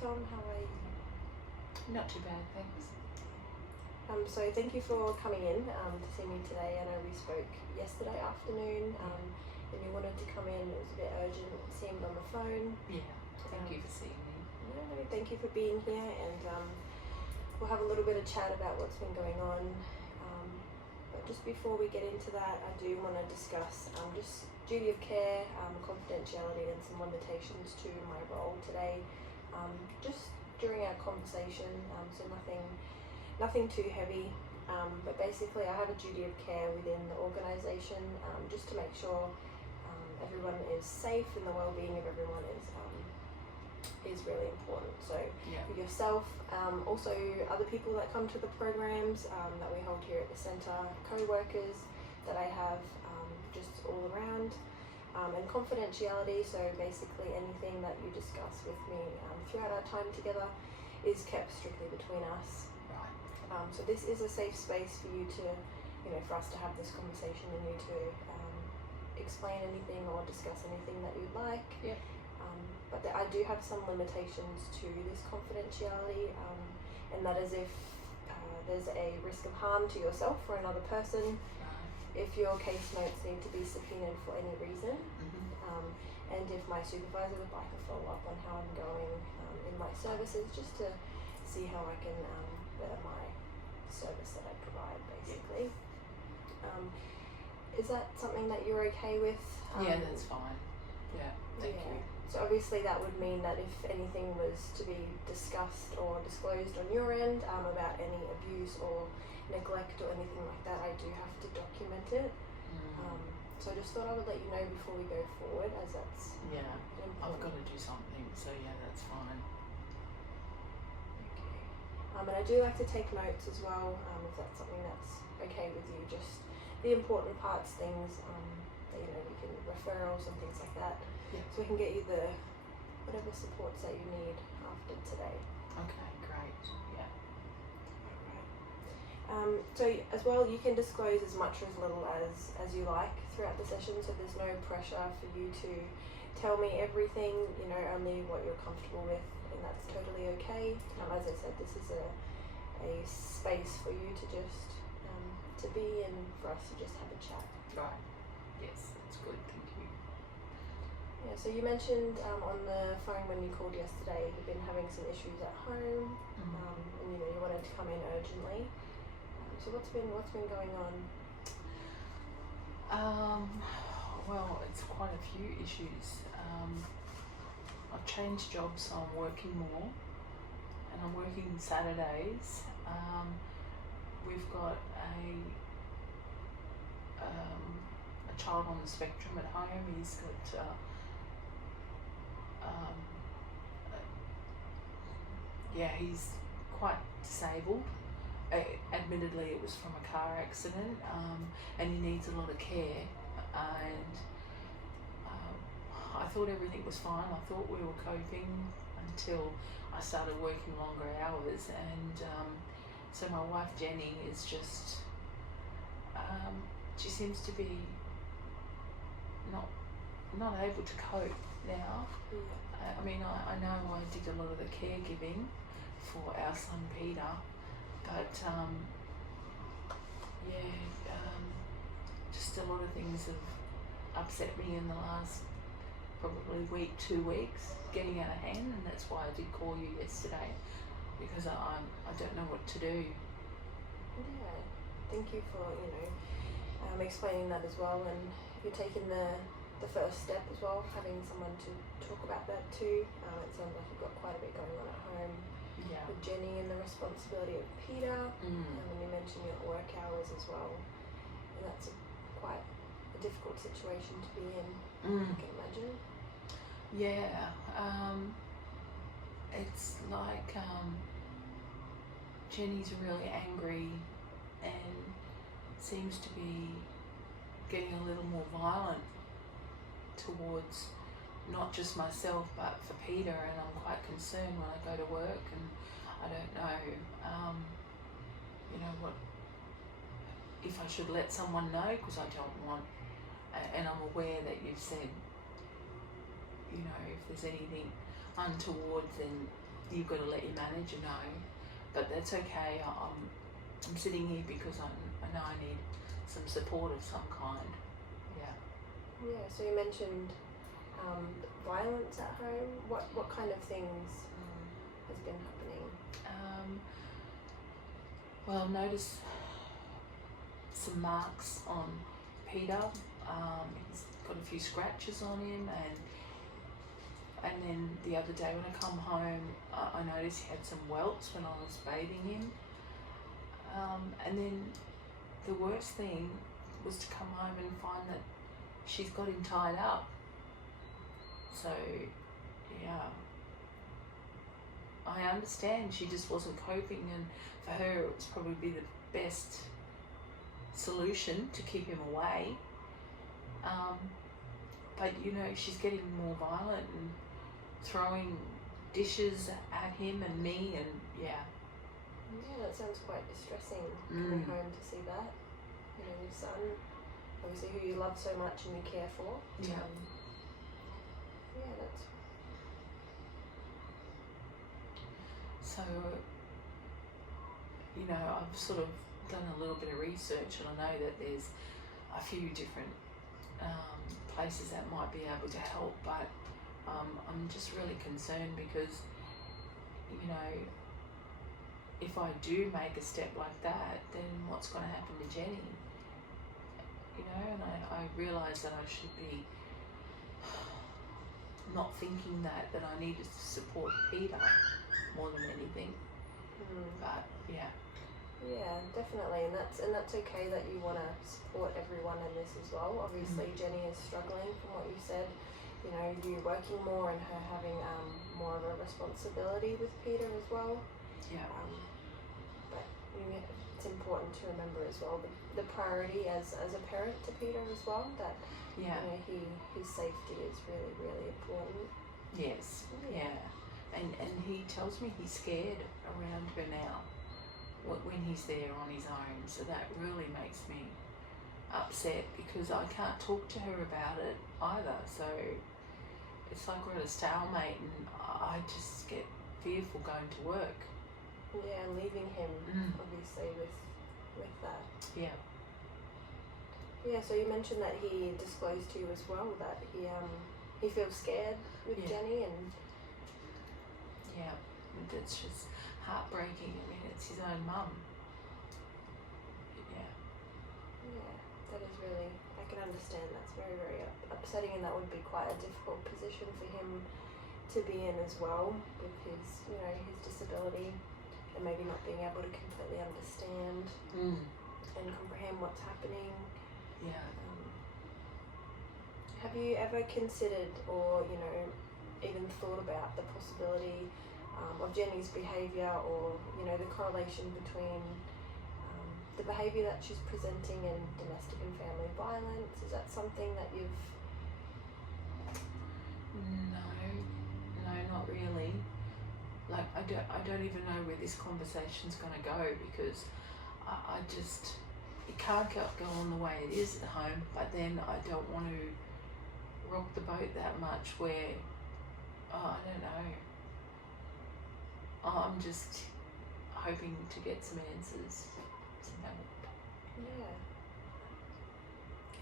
Tom, how are you? Not too bad, thanks. So thank you for coming in to see me today. I know we spoke yesterday afternoon and you wanted to come in. It was a bit urgent, it seemed, on the phone. Yeah, thank you for seeing me. No, thank you for being here, and we'll have a little bit of chat about what's been going on. But just before we get into that, I do want to discuss just duty of care, confidentiality, and some limitations to my role today. Just during our conversation, so nothing too heavy, but basically I have a duty of care within the organisation, just to make sure everyone is safe and the well-being of everyone is really important. So for yourself, also other people that come to the programs that we hold here at the centre, co-workers that I have just all around, and confidentiality, so basically anything that you discuss with me throughout our time together is kept strictly between us. So this is a safe space for you to, for us to have this conversation and you to explain anything or discuss anything that you'd like. Yeah. But I do have some limitations to this confidentiality, and that is if there's a risk of harm to yourself or another person, if your case notes need to be subpoenaed for any reason, and if my supervisor would like a follow-up on how I'm going in my services, just to see how I can better my service that I provide, basically. Is that something that you're okay with? Yeah, that's fine. Yeah, thank you. So obviously that would mean that if anything was to be discussed or disclosed on your end about any abuse or neglect or anything like that, I do have to document it. So I just thought I would let you know before we go forward, as that's I've got to do something, so yeah, that's fine. And I do like to take notes as well, if that's something that's okay with you, just the important parts, things that we can, referrals and things like that, so we can get you the whatever supports that you need after today. Okay, great. Yeah. Alright. So as well, you can disclose as much or as little as you like throughout the session, so there's no pressure for you to tell me everything, only what you're comfortable with, and that's totally okay. As I said, this is a space for you to just to be, and for us to just have a chat. Right. Yes, that's good. Thank you. Yeah. So you mentioned on the phone when you called yesterday, you've been having some issues at home, and you wanted to come in urgently. So what's been going on? Well, it's quite a few issues. I've changed jobs, so I'm working more, and I'm working Saturdays. We've got a child on the spectrum at home. He's got he's quite disabled. Admittedly, it was from a car accident, and he needs a lot of care. And I thought everything was fine. I thought we were coping until I started working longer hours, and so my wife Jenny is just she seems to be not able to cope now. I mean, I know I did a lot of the caregiving for our son Peter, but just a lot of things have upset me in the last probably week, 2 weeks, getting out of hand, and that's why I did call you yesterday, because I don't know what to do. Yeah, thank you for explaining that as well, and you're taking the first step as well, having someone to talk about that too. It sounds like you've got quite a bit going on at home with Jenny and the responsibility of Peter, and you mentioned your work hours as well, and that's quite a difficult situation to be in, I can imagine. Yeah, it's like Jenny's really angry and seems to be getting a little more violent towards not just myself but for Peter, and I'm quite concerned when I go to work, and I don't know what, if I should let someone know, because I don't want, and I'm aware that you've said if there's anything untoward, then you've got to let your manager know. But that's okay. I'm sitting here because I know I need some support of some kind. Yeah. Yeah, so you mentioned violence at home. What kind of things has been happening? Well, notice some marks on Peter. He's got a few scratches on him, and then the other day when I come home, I noticed he had some welts when I was bathing him. And then the worst thing was to come home and find that she's got him tied up. So, yeah, I understand she just wasn't coping, and for her it was probably the best solution to keep him away. But you know, she's getting more violent and throwing dishes at him and me, and yeah. Yeah, that sounds quite distressing, coming home to see that. You know, your son, obviously who you love so much and you care for. Yeah. Yeah, that's... So, you know, I've sort of done a little bit of research, and I know that there's a few different places that might be able to help, but I'm just really concerned because, you know, if I do make a step like that, then what's going to happen to Jenny? You know, and I realise that I should be not thinking that I needed to support Peter more than anything. But yeah. Yeah, definitely, and that's okay that you want to support everyone in this as well. Obviously, Jenny is struggling from what you said. You know, you working more and her having more of a responsibility with Peter as well. Yeah. But it's important to remember as well the priority as a parent to Peter as well, that Yeah. you know, his safety is really, really important. Yes. Yeah. And he tells me he's scared around her now when he's there on his own. So that really makes me upset because I can't talk to her about it either. So it's like we're at a stalemate, and I just get fearful going to work. Yeah, leaving him obviously with that. Yeah. Yeah, so you mentioned that he disclosed to you as well that he feels scared with Jenny, and yeah, it's just heartbreaking. I mean, it's his own mum. Yeah. Yeah, that is really, I can understand that's very, very upsetting, and that would be quite a difficult position for him to be in as well, with his, you know, his disability, and maybe not being able to completely understand and comprehend what's happening. Yeah. Have you ever considered, or you know, even thought about the possibility of Jenny's behaviour, or you know, the correlation between the behaviour that she's presenting in domestic and family violence? Is that something that you've... No, not really. Like, I don't even know where this conversation's going to go, because I just, it can't go on the way it is at home, but then I don't want to rock the boat that much where, I don't know, I'm just hoping to get some answers, some help. Yeah.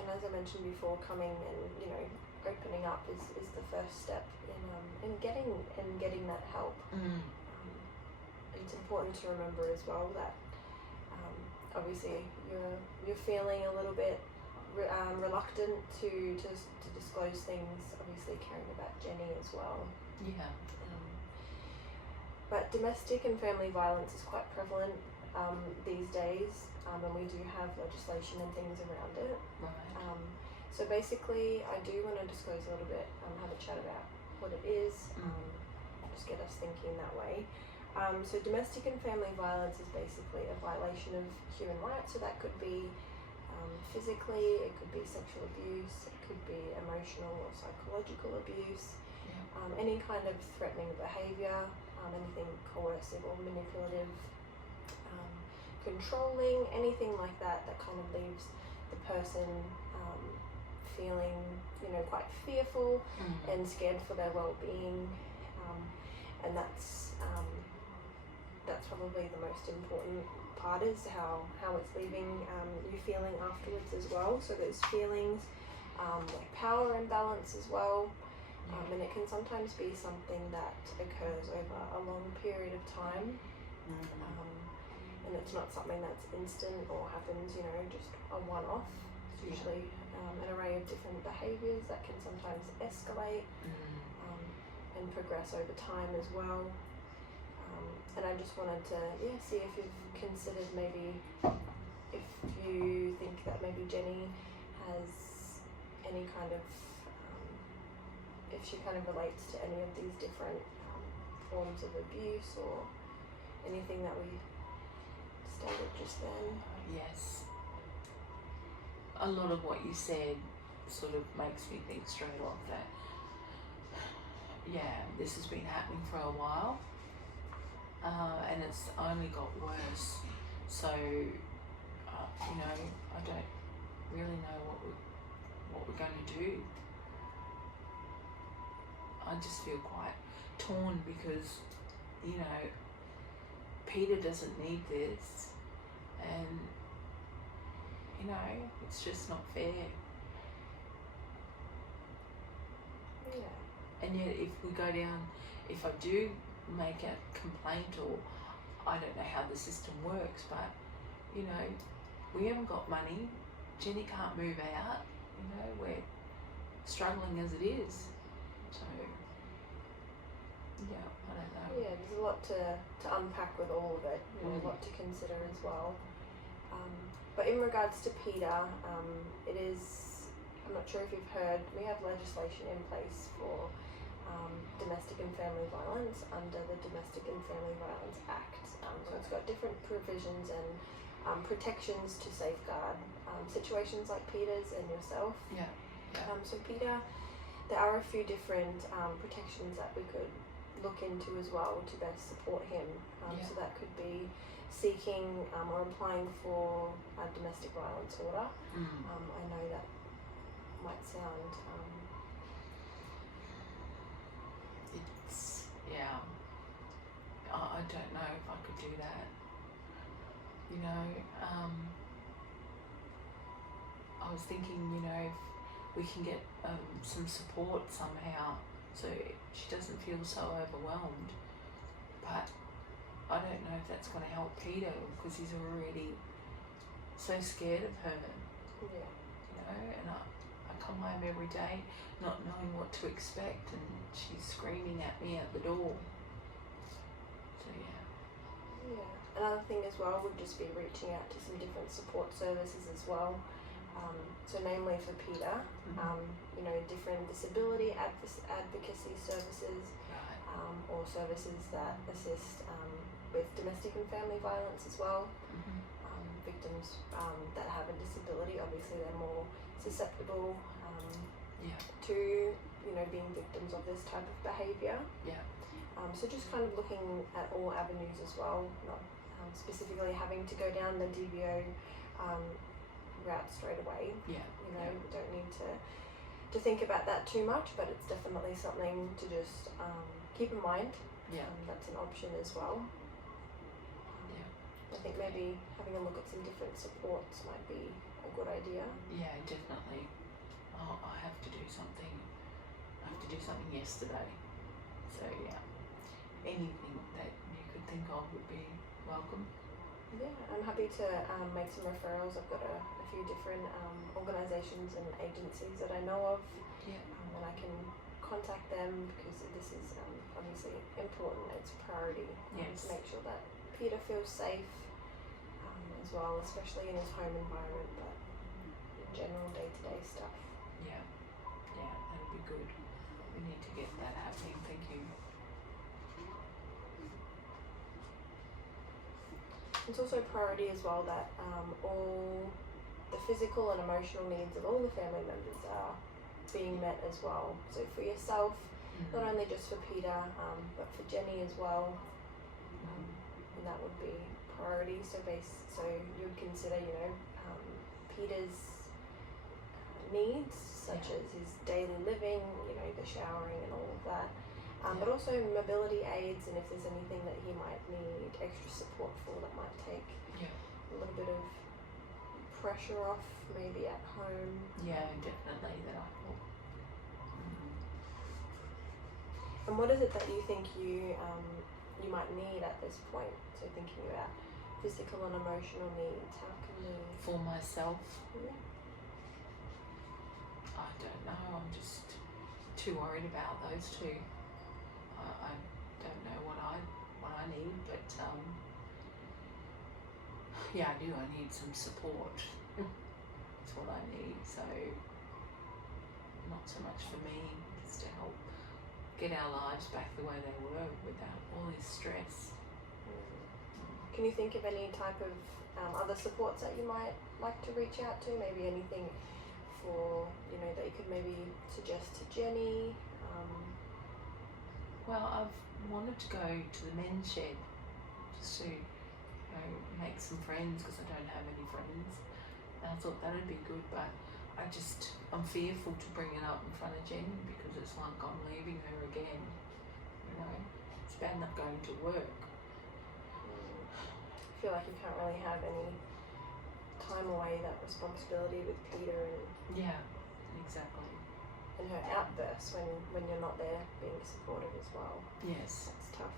And as I mentioned before, coming and, you know, opening up is the first step in getting that help. It's important to remember as well that obviously you're feeling a little bit reluctant to disclose things, obviously caring about Jenny as well. Yeah. But domestic and family violence is quite prevalent these days, and we do have legislation and things around it. Right. So basically, I do want to disclose a little bit, have a chat about what it is, just get us thinking that way. So domestic and family violence is basically a violation of human rights. So that could be physically, it could be sexual abuse, it could be emotional or psychological abuse, any kind of threatening behaviour, anything coercive or manipulative, controlling, anything like that kind of leaves the person feeling, you know, quite fearful and scared for their well-being. and that's probably the most important part, is how it's leaving you feeling afterwards as well. So those feelings, like power imbalance as well, and it can sometimes be something that occurs over a long period of time, and it's not something that's instant or happens, just a one-off. It's usually an array of different behaviours that can sometimes escalate and progress over time as well. And I just wanted to see if you've considered, maybe if you think that maybe Jenny has any kind of, if she kind of relates to any of these different forms of abuse or anything that we stated just then. Yes. A lot of what you said sort of makes me think straight off that, this has been happening for a while, and it's only got worse. So, I don't really know what we're going to do. I just feel quite torn because, Peter doesn't need this, and it's just not fair. And yet if I do make a complaint, or I don't know how the system works, but we haven't got money, Jenny can't move out, we're struggling as it is. So I don't know. There's a lot to unpack with all of it, a lot to consider as well. But in regards to Peter, it is, I'm not sure if you've heard, we have legislation in place for domestic and family violence under the Domestic and Family Violence Act. So it's got different provisions and protections to safeguard situations like Peter's and yourself. So Peter, there are a few different protections that we could look into as well to best support him. So that could be seeking or applying for a domestic violence order. I know that might sound I don't know if I could do that. I was thinking, if we can get some support somehow so she doesn't feel so overwhelmed. But I don't know if that's going to help Peter, because he's already so scared of her. And I come home every day not knowing what to expect, and she's screaming at me at the door. So Another thing as well would just be reaching out to some different support services as well. So namely for Peter, different disability advocacy services, or services that assist with domestic and family violence as well. Victims that have a disability, obviously they're more susceptible to being victims of this type of behaviour. So just kind of looking at all avenues as well, not specifically having to go down the DVO route straight away. We don't need to think about that too much, but it's definitely something to just keep in mind. That's an option as well. I think maybe having a look at some different supports might be a good idea. Definitely. I have to do something. I have to do something yesterday. So anything that you could think of would be welcome. I'm happy to make some referrals. I've got a few different organisations and agencies that I know of, and I can contact them, because this is obviously important. It's a priority to make sure that Peter feels safe as well, especially in his home environment, but in general day-to-day stuff. That'd be good. We need to get that happening. Thank you. It's also a priority as well that all the physical and emotional needs of all the family members are being met as well. So for yourself, not only just for Peter, but for Jenny as well, and that would be priority. So you would consider, Peter's needs, such as his daily living, the showering and all of that, but also mobility aids, and if there's anything that he might need extra support for that might take a little bit of pressure off, maybe at home. Yeah, definitely that I will. And what is it that you think you might need at this point? So thinking about physical and emotional needs, how can we... For myself, Yeah. I don't know. I'm just too worried about those two. I don't know what I need, but yeah, I do. I need some support. That's what I need. So not so much for me, just to help get our lives back the way they were without all this stress. Can you think of any type of other supports that you might like to reach out to? Maybe anything for, that you could maybe suggest to Jenny? Well, I've wanted to go to the men's shed just to make some friends, because I don't have any friends. And I thought that would be good, but I'm fearful to bring it up in front of Jenny, because it's like I'm leaving her again. It's bad enough going to work. I feel like you can't really have any time away that responsibility with Peter and Yeah, exactly. and her outbursts when you're not there being supportive as well. Yes. That's tough.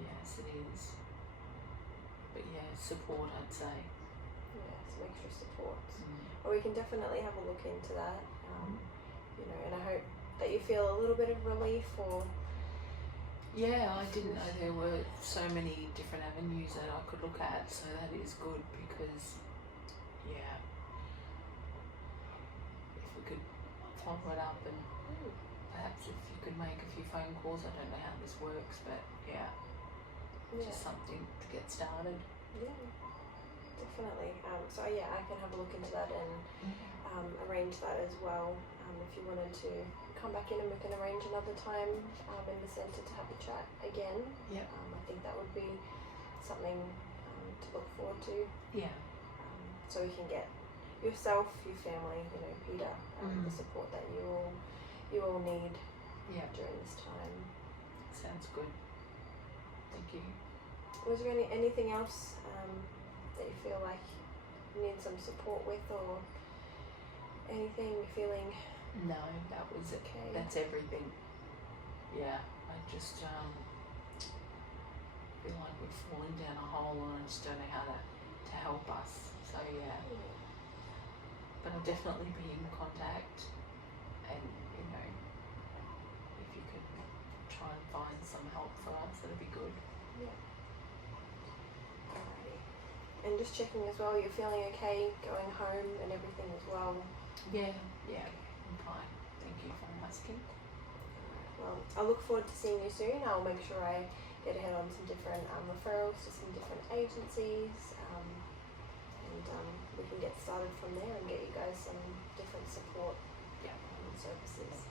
Yes, it is. But yeah, support, I'd say. Yeah, some extra support. Well, we can definitely have a look into that. And I hope that you feel a little bit of relief, or... Yeah, I didn't know there were so many different avenues that I could look at, so that is good, because, yeah, if we could follow it up, and perhaps if you could make a few phone calls. I don't know how this works, but yeah. Just something to get started. Yeah, definitely. So yeah, I can have a look into that and arrange that as well. If you wanted to come back in, and we can arrange another time in the centre to have a chat again. Yeah. I think that would be something to look forward to. Yeah. So we can get yourself, your family, Peter, the support that you all need during this time. Sounds good. Thank you. Was there anything else that you feel like you need some support with, or anything you're feeling? No, that was it. Okay. That's everything. Yeah, I just feel like we're falling down a hole, and I just don't know how to help us. So yeah. But I'll definitely be in contact, and if you could try and find some help for us, that'd be good. Yeah. Alrighty. And just checking as well, you're feeling okay going home and everything as well? Yeah, I'm fine. Thank you for asking. Well, I look forward to seeing you soon. I'll make sure I get ahead on some different referrals to some different agencies, and we can get started from there and get you guys some different support services.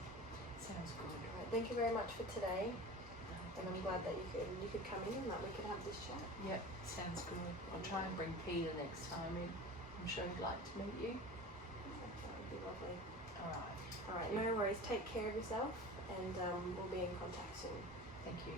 Sounds good. Alright, thank you very much for today. And I'm glad that you could come in and that we could have this chat. Yep, sounds good. I'll try and bring Peter next time in. I'm sure he'd like to meet you. That would be lovely. Alright. Alright, no worries. Take care of yourself, and we'll be in contact soon. Thank you.